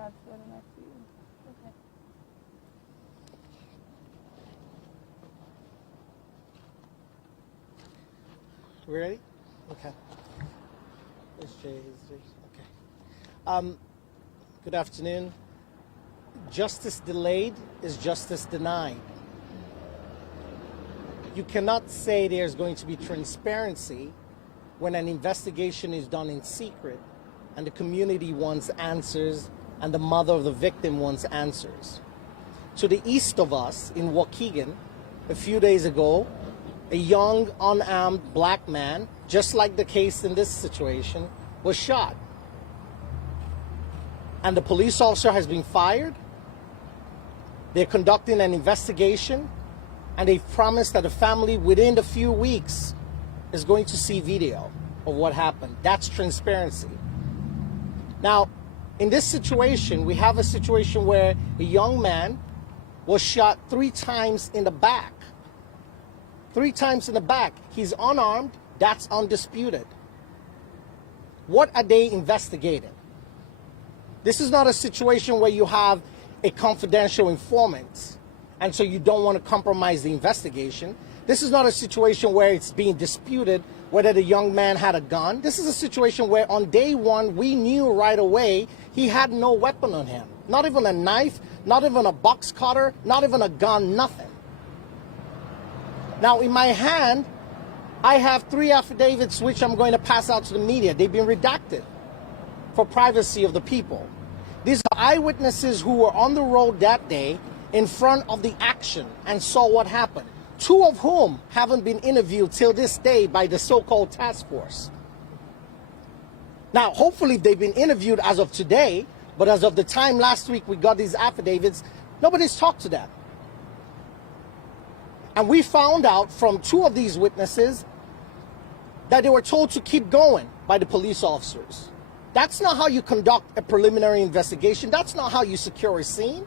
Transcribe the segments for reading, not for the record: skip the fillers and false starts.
dad's standing next to you. Okay. We ready? Okay. It's Jay. Okay. Good afternoon. Justice delayed is justice denied. You cannot say there's going to be transparency when an investigation is done in secret and the community wants answers and the mother of the victim wants answers. To the east of us in Waukegan, a few days ago, a young, unarmed black man, just like the case in this situation, was shot. And the police officer has been fired. They're conducting an investigation, and they've promised that the family within a few weeks is going to see video of what happened. That's transparency. Now, in this situation, we have a situation where a young man was shot 3 times in the back. 3 times in the back. He's unarmed. That's undisputed. What are they investigating? This is not a situation where you have a confidential informant, and so you don't want to compromise the investigation. This is not a situation where it's being disputed whether the young man had a gun. This is a situation where on day one, we knew right away he had no weapon on him. Not even a knife, not even a box cutter, not even a gun, nothing. Now, in my hand, I have 3 affidavits which I'm going to pass out to the media. They've been redacted for privacy of the people. These are eyewitnesses who were on the road that day in front of the action and saw what happened. 2 of whom haven't been interviewed till this day by the so-called task force. Now, hopefully they've been interviewed as of today, but as of the time last week we got these affidavits, nobody's talked to them. And we found out from 2 of these witnesses that they were told to keep going by the police officers. That's not how you conduct a preliminary investigation. That's not how you secure a scene.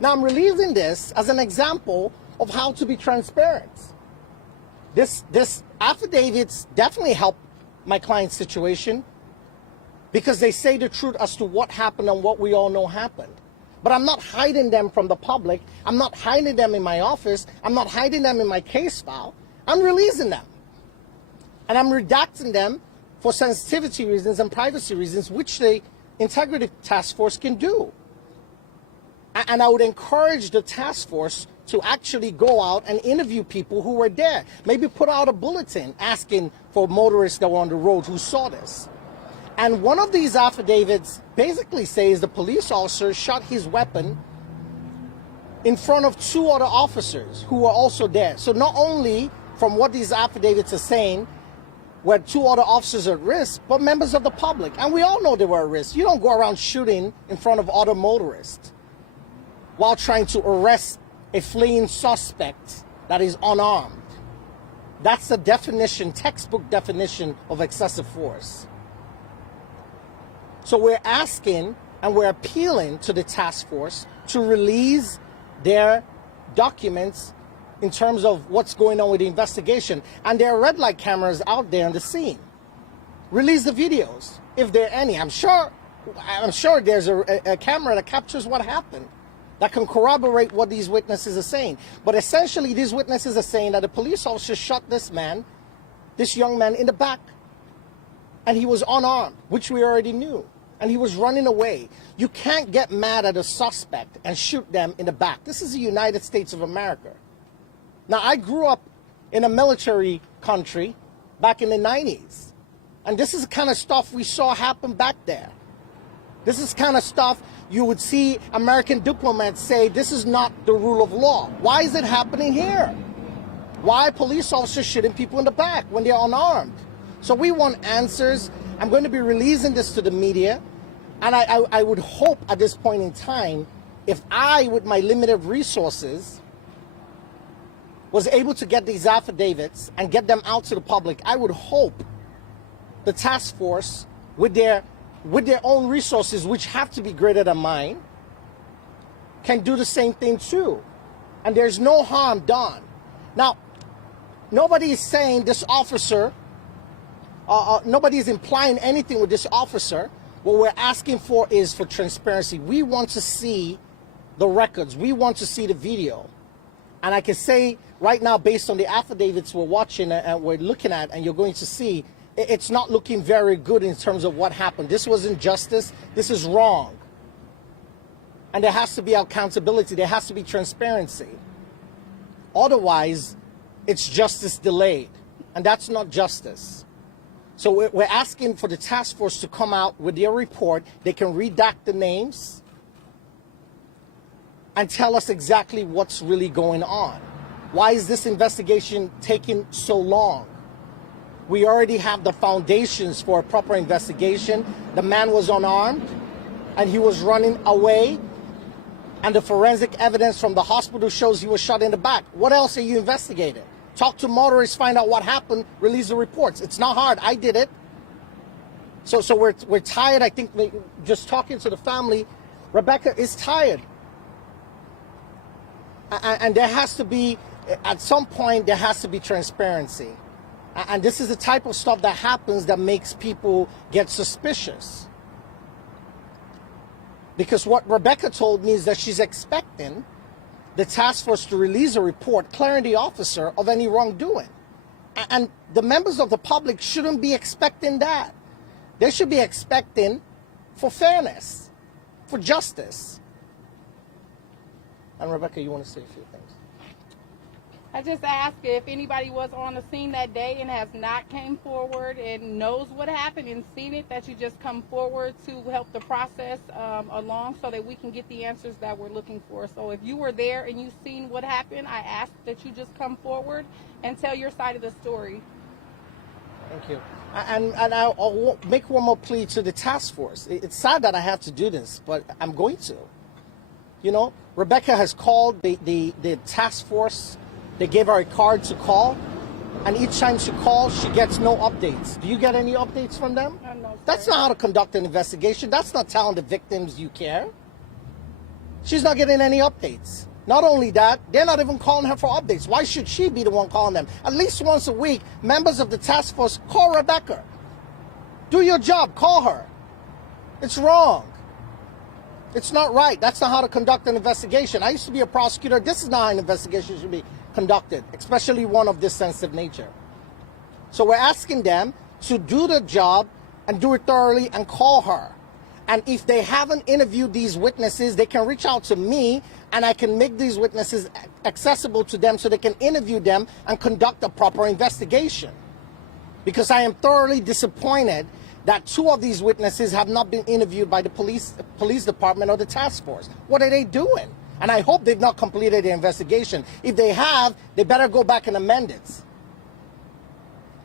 Now, I'm releasing this as an example of how to be transparent. This affidavits definitely help my client's situation because they say the truth as to what happened and what we all know happened. But I'm not hiding them from the public. I'm not hiding them in my office. I'm not hiding them in my case file. I'm releasing them. And I'm redacting them for sensitivity reasons and privacy reasons, which the Integrity Task Force can do. And I would encourage the task force to actually go out and interview people who were there. Maybe put out a bulletin asking for motorists that were on the road who saw this. And one of these affidavits basically says the police officer shot his weapon in front of 2 other officers who were also there. So not only from what these affidavits are saying, where 2 other officers are at risk, but members of the public. And we all know they were at risk. You don't go around shooting in front of other motorists while trying to arrest a fleeing suspect that is unarmed. That's the definition, textbook definition of excessive force. So we're asking and we're appealing to the task force to release their documents in terms of what's going on with the investigation. And there are red light cameras out there on the scene. Release the videos, if there are any. I'm sure there's a camera that captures what happened, that can corroborate what these witnesses are saying. But essentially, these witnesses are saying that the police officer shot this young man in the back. And he was unarmed, which we already knew. And he was running away. You can't get mad at a suspect and shoot them in the back. This is the United States of America. Now, I grew up in a military country back in the 90s. And this is the kind of stuff we saw happen back there. This is kind of stuff you would see American diplomats say, this is not the rule of law. Why is it happening here? Why are police officers shooting people in the back when they're unarmed? So we want answers. I'm going to be releasing this to the media. And I would hope at this point in time, if I, with my limited resources, was able to get these affidavits and get them out to the public, I would hope the task force, with their own resources, which have to be greater than mine, can do the same thing too. And there's no harm done. Now, nobody is saying this officer, nobody is implying anything with this officer, What we're asking for is for transparency. We want to see the records. We want to see the video. And I can say right now, based on the affidavits we're watching and we're looking at, and you're going to see, it's not looking very good in terms of what happened. This wasn't justice. This is wrong. And there has to be accountability. There has to be transparency. Otherwise, it's justice delayed. And that's not justice. So we're asking for the task force to come out with their report. They can redact the names and tell us exactly what's really going on. Why is this investigation taking so long? We already have the foundations for a proper investigation. The man was unarmed and he was running away, and the forensic evidence from the hospital shows he was shot in the back. What else are you investigating? Talk to motorists, find out what happened, release the reports. It's not hard. I did it. So we're tired. I think just talking to the family, Rebecca is tired. And there has to be, at some point, there has to be transparency. And this is the type of stuff that happens that makes people get suspicious. Because what Rebecca told me is that she's expecting the task force to release a report clearing the officer of any wrongdoing. And the members of the public shouldn't be expecting that. They should be expecting for fairness, for justice. And Rebecca, you want to say a few things? I just asked if anybody was on the scene that day and has not came forward and knows what happened and seen it, that you just come forward to help the process along so that we can get the answers that we're looking for. So if you were there and you've seen what happened, I ask that you just come forward and tell your side of the story. Thank you. And I'll make one more plea to the task force. It's sad that I have to do this, but I'm going to. You know, Rebecca has called the task force. They gave her a card to call, and each time she calls, she gets no updates. Do you get any updates from them? No, That's not how to conduct an investigation. That's not telling the victims you care. She's not getting any updates. Not only that, they're not even calling her for updates. Why should she be the one calling them? At least once a week, members of the task force call Rebecca. Do your job, call her. It's wrong. It's not right. That's not how to conduct an investigation. I used to be a prosecutor. This is not how an investigation should be conducted, especially one of this sensitive nature. So we're asking them to do the job and do it thoroughly and call her. And if they haven't interviewed these witnesses, they can reach out to me and I can make these witnesses accessible to them so they can interview them and conduct a proper investigation. Because I am thoroughly disappointed that 2 of these witnesses have not been interviewed by the police department or the task force. What are they doing? And I hope they've not completed the investigation. If they have, they better go back and amend it.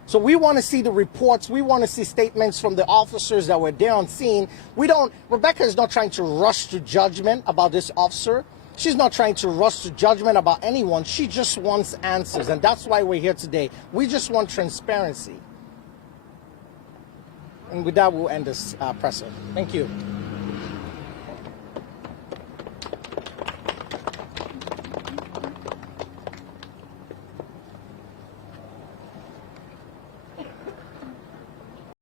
So we want to see the reports. We want to see statements from the officers that were there on scene. Rebecca is not trying to rush to judgment about this officer. She's not trying to rush to judgment about anyone. She just wants answers. And that's why we're here today. We just want transparency. And with that, we'll end this presser. Thank you.